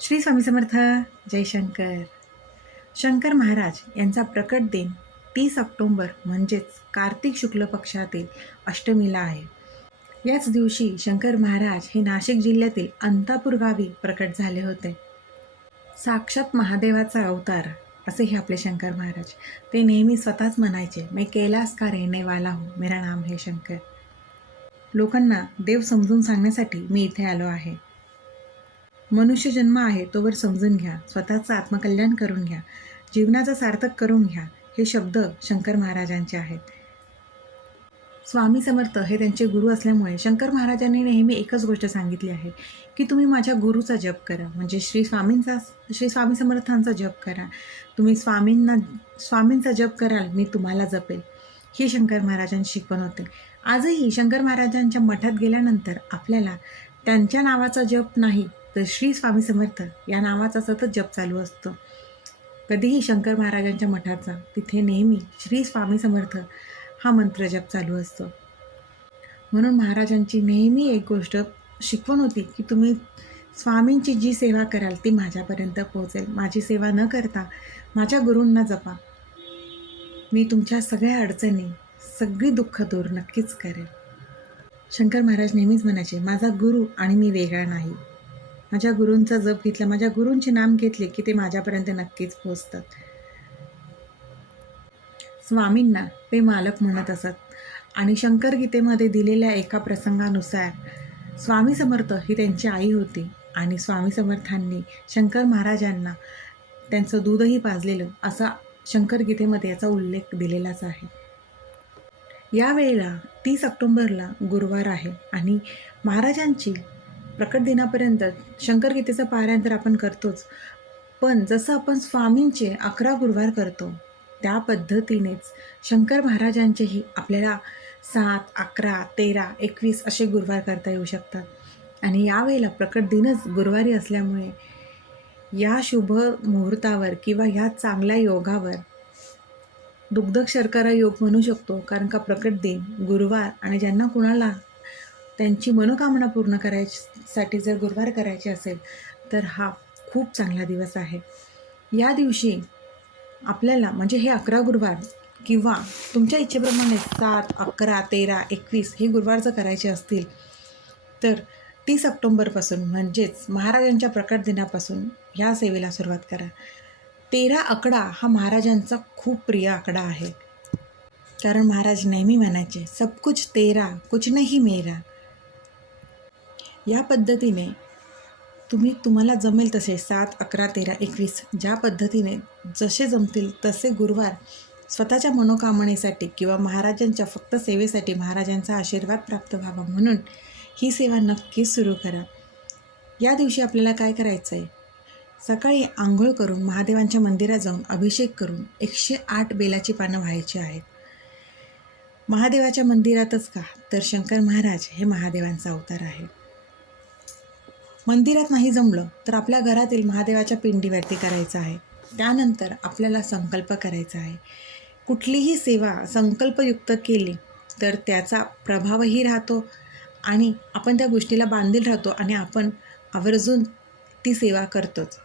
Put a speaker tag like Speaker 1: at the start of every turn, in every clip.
Speaker 1: श्री स्वामी समर्थ जयशंकर शंकर. महाराज यांचा प्रकट दिन तीस ऑक्टोंबर म्हणजेच कार्तिक शुक्ल पक्षातील अष्टमीला आहे. याच दिवशी शंकर महाराज हे नाशिक जिल्ह्यातील अंतापूर गावी प्रकट झाले होते. साक्षात महादेवाचा अवतार असे हे आपले शंकर महाराज. ते नेहमी स्वतःच म्हणायचे मी कैलास का रहने वाला हूँ? मेरा नाम हे शंकर. लोकांना देव समजून सांगण्यासाठी मी इथे आलो आहे. मनुष्य जन्म आहे तोवर समजून घ्या. स्वतःचं आत्मकल्याण करून घ्या. जीवनाचं सार्थक करून घ्या. हे शब्द शंकर महाराजांचे आहेत. स्वामी समर्थ हे त्यांचे गुरु असल्यामुळे शंकर महाराजांनी नेहमी एकच गोष्ट सांगितली आहे की तुम्ही माझ्या गुरुचा जप करा. म्हणजे श्री स्वामींचा श्री स्वामी समर्थांचा जप करा. तुम्ही स्वामींना स्वामींचा जप कराल मी तुम्हाला जपेल. ही शंकर महाराजांची शिकवण होते. आजही शंकर महाराजांच्या मठात गेल्यानंतर आपल्याला त्यांच्या नावाचा जप नाही तर श्री स्वामी समर्थ या नावाचा सतत जप चालू असतो. कधीही शंकर महाराजांच्या मठाचा तिथे नेहमी श्री स्वामी समर्थ हा मंत्र जप चालू असतो. म्हणून महाराजांची नेहमी एक गोष्ट शिकवण होती की तुम्ही स्वामींची जी सेवा कराल ती माझ्यापर्यंत पोहोचेल. माझी सेवा न करता माझ्या गुरूंना जपा. मी तुमच्या सगळ्या अडचणी सगळी दुःख दूर नक्कीच करेल. शंकर महाराज नेहमीच म्हणायचे माझा गुरु आणि मी वेगळा नाही. माझ्या गुरूंचा जप घेतला माझ्या गुरूंचे नाम घेतले की ते माझ्यापर्यंत नक्कीच पोचतात स्वामींना ते मालक म्हणत असत. आणि शंकर गीतेमध्ये दिलेल्या एका प्रसंगानुसार स्वामी समर्थ ही त्यांची आई होती आणि स्वामी समर्थांनी शंकर महाराजांना त्यांचं दूधही पाजलेलं असा शंकर गीतेमध्ये याचा उल्लेख दिलेलाच आहे. यावेळेला तीस ऑक्टोंबरला गुरुवार आहे आणि महाराजांची प्रकट दिनापर्यंत शंकर गीतेचं पारायण तर आपण करतोच. पण जसं आपण स्वामींचे अकरा गुरुवार करतो त्या पद्धतीनेच शंकर महाराजांचेही आपल्याला सात अकरा तेरा एकवीस असे गुरुवार करता येऊ शकतात. आणि यावेळेला प्रकट दिनच गुरुवारी असल्यामुळे या शुभ मुहूर्तावर किंवा ह्या चांगल्या योगावर दुग्ध शर्करा योग म्हणू शकतो कारण का प्रकट दिन गुरुवार आणि ज्यांना कुणाला त्यांची मनोकामना पूर्ण करायसाठी जर गुरुवार करायचे असेल तर हा खूप चांगला दिवस आहे. या दिवशी आपल्याला म्हणजे हे अकरा गुरुवार किंवा तुमच्या इच्छेप्रमाणे सात अकरा तेरा एकवीस हे गुरुवार जर करायचे असतील तर तीस ऑक्टोंबरपासून म्हणजेच महाराजांच्या प्रकट दिनापासून ह्या सेवेला सुरुवात करा. तेरा आकडा हा महाराजांचा खूप प्रिय आकडा आहे. कारण महाराज नेहमी म्हणायचे सब कुछ तेरा कुछ नाही मेरा. या पद्धतीने तुम्ही तुम्हाला जमेल तसे सात अकरा तेरा एकवीस ज्या पद्धतीने जसे जमतील तसे गुरुवार स्वतःच्या मनोकामनेसाठी किंवा महाराजांच्या फक्त सेवेसाठी महाराजांचा आशीर्वाद प्राप्त व्हावा म्हणून ही सेवा नक्कीच सुरू करा. या दिवशी आपल्याला काय करायचं आहे सकाळी आंघोळ करून महादेवांच्या मंदिरात जाऊन अभिषेक करून एकशे आठ बेलाची पानं व्हायची आहेत. महादेवाच्या मंदिरातच का? तर शंकर महाराज हे महादेवांचा अवतार आहे मंदिरात नाही जमलं तर आपल्या घरातील महादेवाच्या पिंडीवरती करायचं आहे. त्यानंतर आपल्याला संकल्प करायचा आहे. कुठलीही सेवा संकल्पयुक्त केली तर त्याचा प्रभावही राहतो आणि आपण त्या गोष्टीला बांधील राहतो आणि आपण आवर्जून ती सेवा करतोच.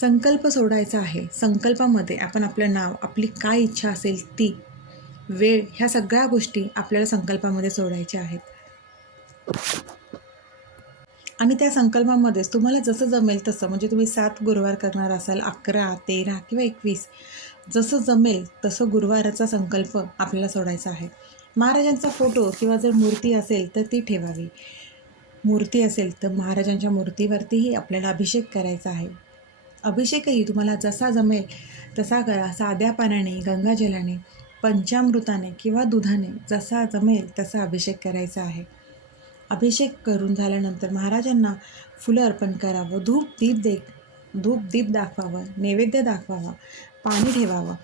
Speaker 1: संकल्प सोडायचा आहे. संकल्पामध्ये आपण आपलं नाव आपली काय इच्छा असेल ती वेळ ह्या सगळ्या गोष्टी आपल्याला संकल्पामध्ये सोडायच्या आहेत. आणि त्या संकल्पामध्येच तुम्हाला जसं जमेल तसं म्हणजे तुम्ही सात गुरुवार करणार असाल अकरा तेरा किंवा एकवीस जसं जमेल तसं गुरुवाराचा संकल्प आपल्याला सोडायचा आहे. महाराजांचा फोटो किंवा जर मूर्ती असेल तर ती ठेवावी. मूर्ती असेल तर महाराजांच्या मूर्तीवरतीही आपल्याला अभिषेक करायचा आहे. अभिषेकही तुम्हाला जसा जमेल तसा करा साध्या पाण्याने गंगाजलाने पंचामृताने किंवा दुधाने जसा जमेल तसा अभिषेक करायचा आहे. अभिषेक करून झाल्यानंतर महाराजांना फुलं अर्पण करावं धूप दीप दे धूप दीप दाखवावं नैवेद्य दाखवावा पाणी ठेवावं.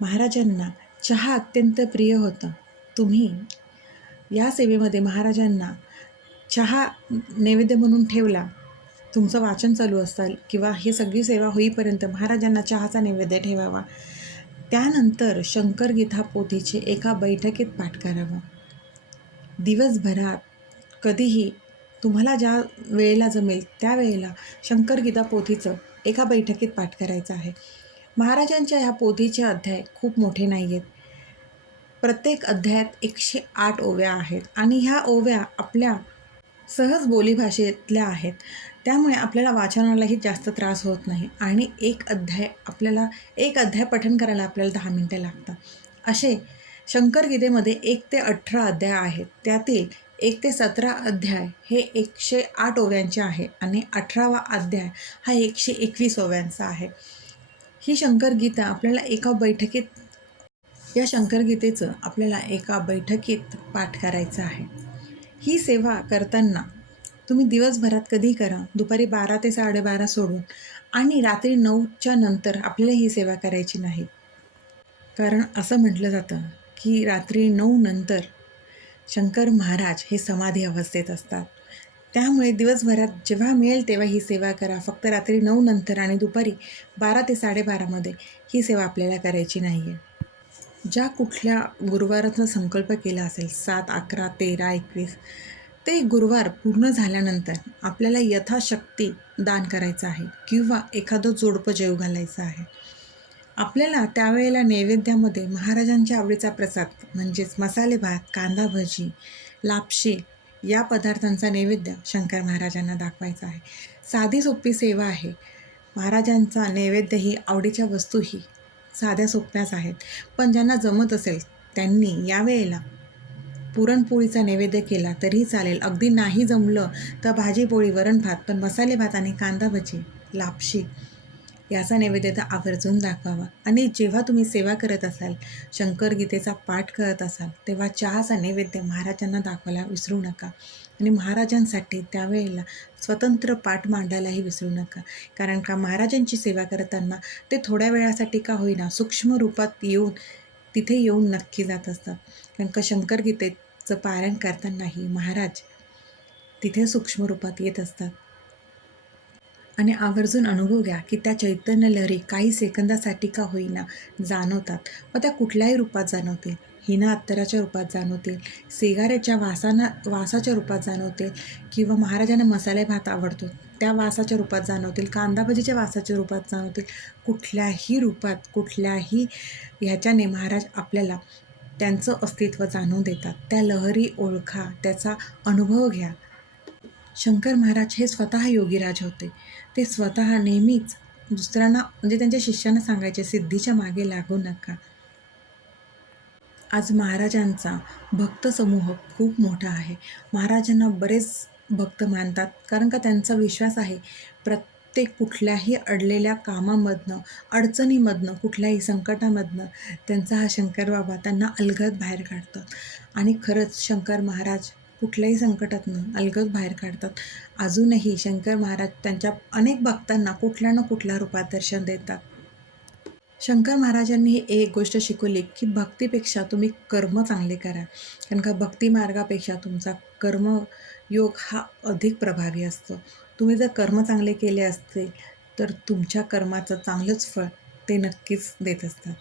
Speaker 1: महाराजांना चहा अत्यंत प्रिय होतं. तुम्ही या सेवेमध्ये महाराजांना चहा नैवेद्य म्हणून ठेवला. तुमचं वाचन चालू असाल किंवा ही सगळी सेवा होईपर्यंत महाराजांना चहाचा नैवेद्य ठेवावा. त्यानंतर शंकर गीता पोथीचे एका बैठकीत पाठ करावा. दिवसभरात कधीही तुम्हाला ज्या वेळेला जमेल त्या वेळेला शंकरगीता पोथीचं एका बैठकीत पाठ करायचं आहे. महाराजांच्या ह्या पोथीचे अध्याय खूप मोठे नाही आहेत प्रत्येक अध्यायात एकशे आठ ओव्या आहेत आणि ह्या ओव्या आपल्या सहज बोलीभाषेतल्या आहेत. त्यामुळे आपल्याला वाचनालाही जास्त त्रास होत नाही आणि एक अध्याय आपल्याला एक अध्याय पठण करायला आपल्याला दहा मिनटं लागतात. असे शंकरगीतेमध्ये एक ते अठरा अध्याय आहेत. त्यातील एक ते सतरा अध्याय हे एकशे आठ ओव्यांचे आहे आणि अठरावा अध्याय हा एकशे एकवीस ओव्यांचा आहे. ही शंकरगीता आपल्याला एका बैठकीत या शंकरगीतेचं आपल्याला एका बैठकीत पाठ करायचं आहे. ही सेवा करताना तुम्ही दिवसभरात कधी करा दुपारी बारा ते साडेबारा सोडून आणि रात्री नऊच्या नंतर आपल्याला ही सेवा करायची नाही. कारण असं म्हटलं जातं की रात्री नऊ नंतर शंकर महाराज हे समाधी अवस्थेत असतात. त्यामुळे दिवसभरात जेव्हा मिळेल तेव्हा ही सेवा करा. फक्त रात्री नऊ नंतर आणि दुपारी बारा ते साडेबारामध्ये ही सेवा आपल्याला करायची नाही आहे ज्या कुठल्या गुरुवाराचा संकल्प केला असेल सात अकरा तेरा एकवीस ते गुरुवार पूर्ण झाल्यानंतर आपल्याला यथाशक्ती दान करायचं आहे किंवा एखादं जोडपं जेव घालायचं आहे. आपल्याला त्यावेळेला नैवेद्यामध्ये महाराजांच्या आवडीचा प्रसाद म्हणजेच मसाले भात कांदा भजी लापशी या पदार्थांचा नैवेद्य शंकर महाराजांना दाखवायचा आहे. साधी सोपी सेवा आहे. महाराजांचा नैवेद्य ही आवडीच्या वस्तूही साध्या सोप्याच आहेत. पण ज्यांना जमत असेल त्यांनी यावेळेला पुरणपोळीचा नैवेद्य केला तरीही चालेल. अगदी नाही जमलं तर भाजी पोळी वरण भात पण मसाले भात आणि कांदा भजी लापशी याचा नैवेद्य आवर्जून दाखवावा. आणि जेव्हा तुम्ही सेवा करत असाल शंकरगीतेचा पाठ करत असाल तेव्हा चहाचा नैवेद्य महाराजांना दाखवायला विसरू नका. आणि महाराजांसाठी त्यावेळेला स्वतंत्र पाठ मांडायलाही विसरू नका. कारण का महाराजांची सेवा करताना ते थोड्या वेळासाठी का होईना सूक्ष्म रूपात येऊन तिथे येऊन नक्की जात असतात. कारण का शंकरगीतेचं पारायण करतानाही महाराज तिथे सूक्ष्म रूपात येत असतात. आणि आवर्जून अनुभव घ्या की त्या चैतन्य लहरी काही सेकंदासाठी का होईना जाणवतात व त्या कुठल्याही रूपात जाणवतील. हिना अत्तराच्या रूपात जाणवतील सिगारेटच्या वासाना वासाच्या रूपात जाणवतील किंवा महाराजांना मसाले भात आवडतो त्या वासाच्या रूपात जाणवतील कांदा भजीच्या वासाच्या रूपात जाणवतील. कुठल्याही रूपात कुठल्याही ह्याच्याने महाराज आपल्याला त्यांचं अस्तित्व जाणून देतात. त्या लहरी ओळखा त्याचा अनुभव घ्या. शंकर महाराज हे स्वतः योगीराज होते. ते स्वतः नेहमीच दुसऱ्यांना म्हणजे त्यांच्या शिष्यांना सांगायचे सिद्धीच्या मागे लागू नका. आज महाराजांचा भक्त समूह खूप मोठा आहे. महाराजांना बरेच भक्त मानतात कारण का त्यांचा विश्वास आहे प्रत्येक कुठल्याही अडलेल्या कामामधनं अडचणीमधनं कुठल्याही संकटामधनं त्यांचा हा शंकर बाबा त्यांना अलगद बाहेर काढतात. आणि खरंच शंकर महाराज कुठल्याही संकटातनं अलगद बाहेर काढतात. अजूनही शंकर महाराज त्यांच्या अनेक भक्तांना कुठल्या ना कुठल्या रूपात दर्शन देतात. शंकर महाराजांनी ही एक गोष्ट शिकवली की भक्तीपेक्षा तुम्ही कर्म चांगले करा. कारण का भक्ती मार्गापेक्षा तुमचा कर्मयोग हा अधिक प्रभावी असतो. तुम्ही जर कर्म चांगले केले असते तर तुमच्या कर्माचं चांगलंच फळ ते नक्कीच देत असतात.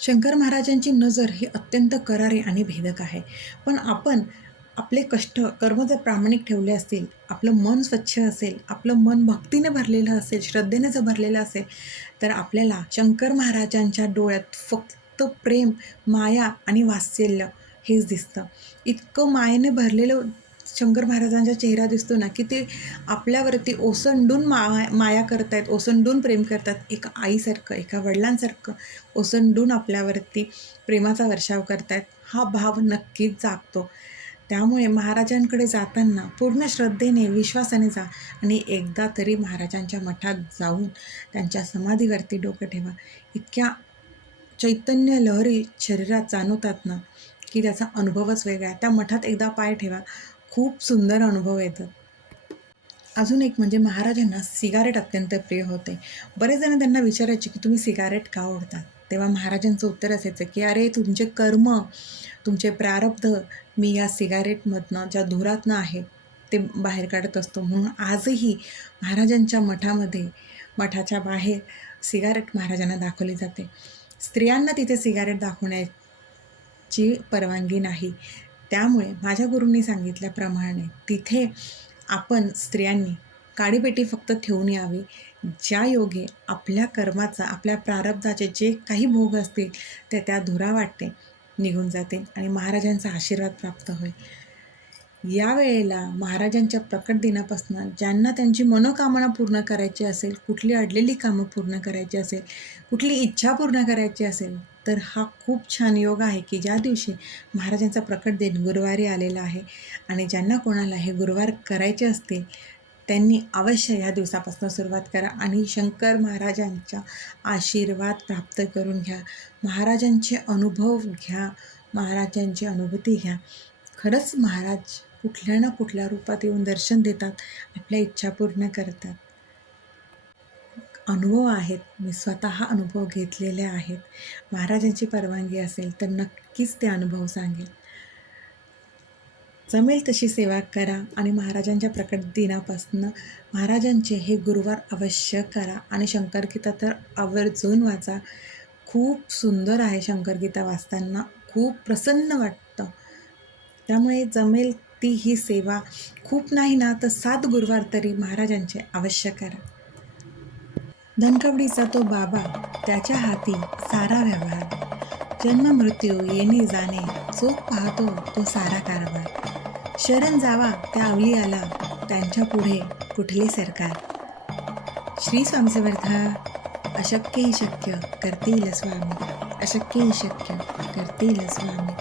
Speaker 1: शंकर महाराजांची नजर ही अत्यंत करारी आणि भेदक आहे. पण आपण आपले कष्ट कर्म जर प्रामाणिक ठेवले असतील आपलं मन स्वच्छ असेल आपलं मन भक्तीने भरलेलं असेल श्रद्धेने जर भरलेलं असेल तर आपल्याला शंकर महाराजांच्या डोळ्यात फक्त प्रेम माया आणि वात्सल्य हेच दिसतं. इतकं मायेने भरलेलं शंकर महाराजांचा चेहरा दिसतो ना की ते आपल्यावरती ओसंडून मा माया करतायत ओसंडून प्रेम करतात. एका आईसारखं एका वडिलांसारखं ओसंडून आपल्यावरती प्रेमाचा वर्षाव करतायत. हा भाव नक्कीच जागतो. त्यामुळे महाराजांकडे जाताना पूर्ण श्रद्धेने विश्वासाने जा आणि एकदा तरी महाराजांच्या मठात जाऊन त्यांच्या समाधीवरती डोकं ठेवा. इतक्या चैतन्य लहरी शरीरात जाणवतात ना की त्याचा अनुभवच वेगळा त्या मठात एकदा पाय ठेवा. खूप सुंदर अनुभव येतात. अजून एक म्हणजे महाराजांना सिगारेट अत्यंत प्रिय होते. बरेच जण त्यांना विचारायचे की तुम्ही सिगारेट का ओढतात? तेव्हा महाराजांचं उत्तर असायचं की अरे तुमचे कर्म तुमचे प्रारब्ध मी या सिगारेटमधनं ज्या धुरातनं आहे ते बाहेर काढत असतो. म्हणून आजही महाराजांच्या मठामध्ये मठाच्या बाहेर सिगारेट महाराजांना दाखवली जाते. स्त्रियांना तिथे सिगारेट दाखवण्याची परवानगी नाही. त्यामुळे माझ्या गुरूंनी सांगितल्याप्रमाणे तिथे आपण स्त्रियांनी काडीपेटी फक्त ठेवून यावी. ज्या योगे आपल्या कर्माचा आपल्या प्रारब्धाचे जे काही भोग असतील ते त्या धुरा वाटते निघून जाते आणि महाराजांचा आशीर्वाद प्राप्त होईल या वेळेला महाराजांच्या प्रकट दिनापासून ज्यांना त्यांची मनोकामना पूर्ण करायची असेल कुठली अडलेली कामं पूर्ण करायची असेल कुठली इच्छा पूर्ण करायची असेल तर हा खूप छान योग आहे की ज्या दिवशी महाराजांचा प्रकट दिन गुरुवारी आलेला आहे आणि ज्यांना कोणाला हे गुरुवार करायचे असतील त्यांनी अवश्य या दिवसापासून सुरुवात करा आणि शंकर महाराजांचा आशीर्वाद प्राप्त करून घ्या. महाराजांचे अनुभव घ्या. महाराजांची अनुभूती घ्या. खरंच महाराज कुठल्या ना कुठल्या रूपात येऊन दर्शन देतात आपल्या इच्छा पूर्ण करतात. अनुभव आहेत. मी स्वतः अनुभव घेतलेले आहेत. महाराजांची परवानगी असेल तर नक्कीच ते अनुभव सांगेल. जमेल तशी सेवा करा आणि महाराजांच्या प्रकट दिनापासून महाराजांचे हे गुरुवार अवश्य करा. आणि शंकरगीता तर आवर्जून वाचा. खूप सुंदर आहे शंकरगीता वाचताना. खूप प्रसन्न वाटतं. त्यामुळे जमेल ती ही सेवा. खूप नाही ना तर सात गुरुवार तरी महाराजांचे अवश्य करा. धनकवडीचा तो बाबा त्याच्या हाती सारा व्यवहार. जन्म मृत्यू येणे जाणे चोख पाहतो तो सारा कारभार. शरण जावा त्या अवलियाला. त्यांच्या पुढे कुठले सरकार? श्री स्वामी समर्थ अशक्य ही शक्य करतील स्वामी. अशक्य ही शक्य करतील स्वामी.